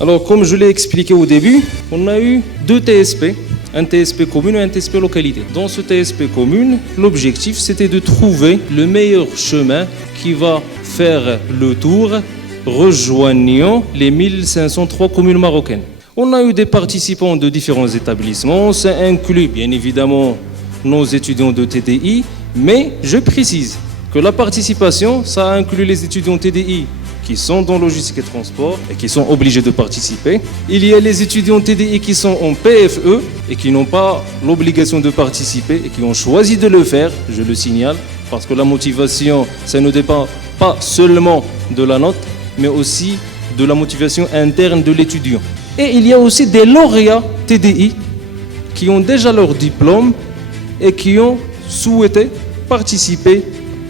Alors, comme je l'ai expliqué au début, on a eu deux TSP, un TSP commune et un TSP localité. Dans ce TSP commune, l'objectif c'était de trouver le meilleur chemin qui va faire le tour rejoignant les 1503 communes marocaines. On a eu des participants de différents établissements, ça inclut bien évidemment nos étudiants de TDI, mais je précise que la participation, ça inclut les étudiants TDI qui sont dans logistique et transport et qui sont obligés de participer. Il y a les étudiants TDI qui sont en PFE et qui n'ont pas l'obligation de participer et qui ont choisi de le faire, je le signale, parce que la motivation, ça ne dépend pas seulement de la note, mais aussi de la motivation interne de l'étudiant. Et il y a aussi des lauréats TDI qui ont déjà leur diplôme et qui ont souhaité participer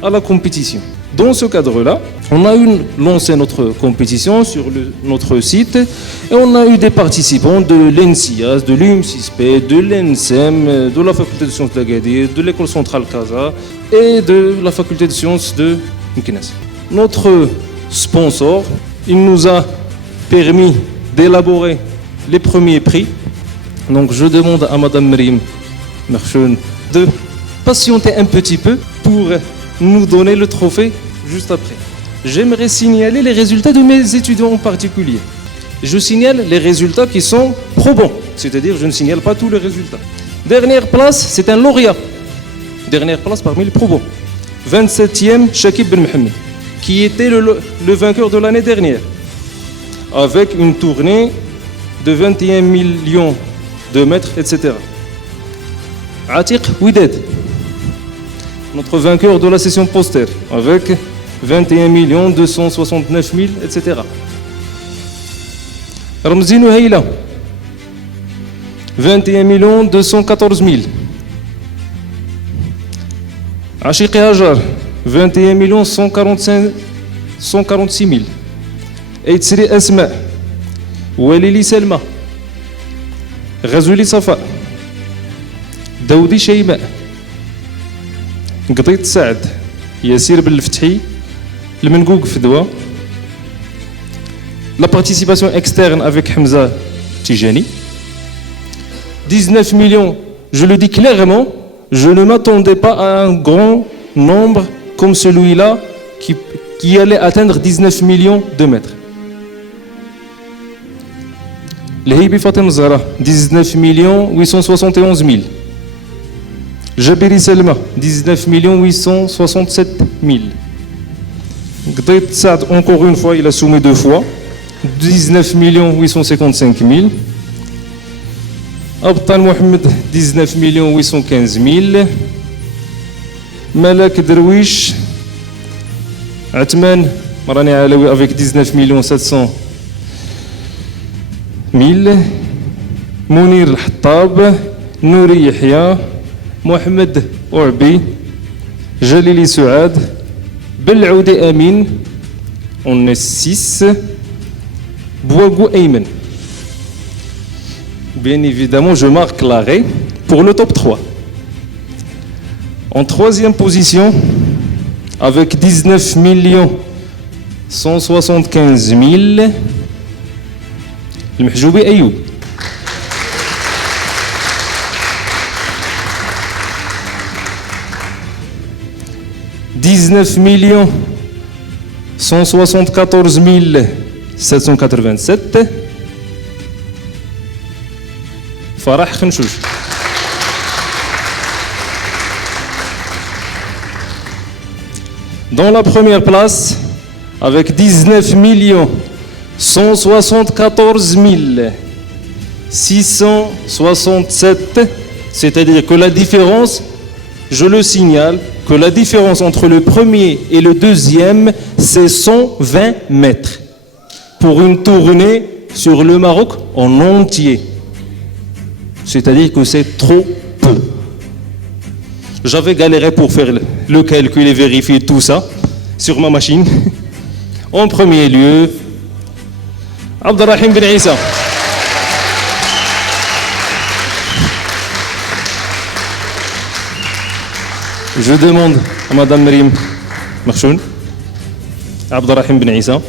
à la compétition. Dans ce cadre-là, on a lancé notre compétition sur notre site et on a eu des participants de l'ENSIAS, de l'UM6P, de l'ENSEM, de la faculté de sciences d'Agadir, de l'école centrale Casa et de la faculté de sciences de Meknès. Notre sponsor, il nous a permis d'élaborer les premiers prix. Donc je demande à Madame Mrim Merchoun de patienter un petit peu pour nous donner le trophée juste après. J'aimerais signaler les résultats de mes étudiants en particulier. Je signale les résultats qui sont probants, c'est-à-dire je ne signale pas tous les résultats. Dernière place, c'est un lauréat. Dernière place parmi les probants. 27e, Shakib Ben Mohamed, qui était le vainqueur de l'année dernière, avec une tournée de 21 millions de mètres, etc. Atiq Ouided, notre vainqueur de la session poster, avec 21 269 000, etc. Ramzi Nouhaïla, 21 214 000. Ashiqi Hajar, 21 146 000. Eitsri Asma, Walili Selma, Razouli Safa, Daoudi Sheyma, قضيت سعد ياسير بالفتحي المنقوق فدوى. La participation externe avec Hamza Tijani. 19 millions, je le dis clairement, je ne m'attendais pas à un grand nombre comme celui-là qui allait atteindre 19 millions de mètres. L'Heibi Fatem Zahra, 19 871 000. Jabiri Selma, 19 867 000. Gdait Saad, encore une fois, il a soumis deux fois, 19 855 000. Abtal Mohamed, 19 815 000. Malak Derwish, Atman Marani Alaoui avec 19 700 000. Mounir Al-Hattab, Nouri Yahya, Mohamed Ouabi, Jalili Souad, Belaoudi Amin, on est 6, Bouagou Ayman. Bien évidemment, je marque l'arrêt pour le top 3. En troisième position, avec 19 175 000, le Mhjoubi Ayoub. « 19 174 787. Farah Khenchouch. Dans la première place, avec 19 174 667, c'est-à-dire que la différence, je le signale, que la différence entre le premier et le deuxième, c'est 120 mètres pour une tournée sur le Maroc en entier. C'est-à-dire que c'est trop peu. J'avais galéré pour faire le calcul et vérifier tout ça sur ma machine. En premier lieu, Abdelrahim Ben Issa. Je demande à Madame Mrim Merchoun, Abdelrahim Ben Issa.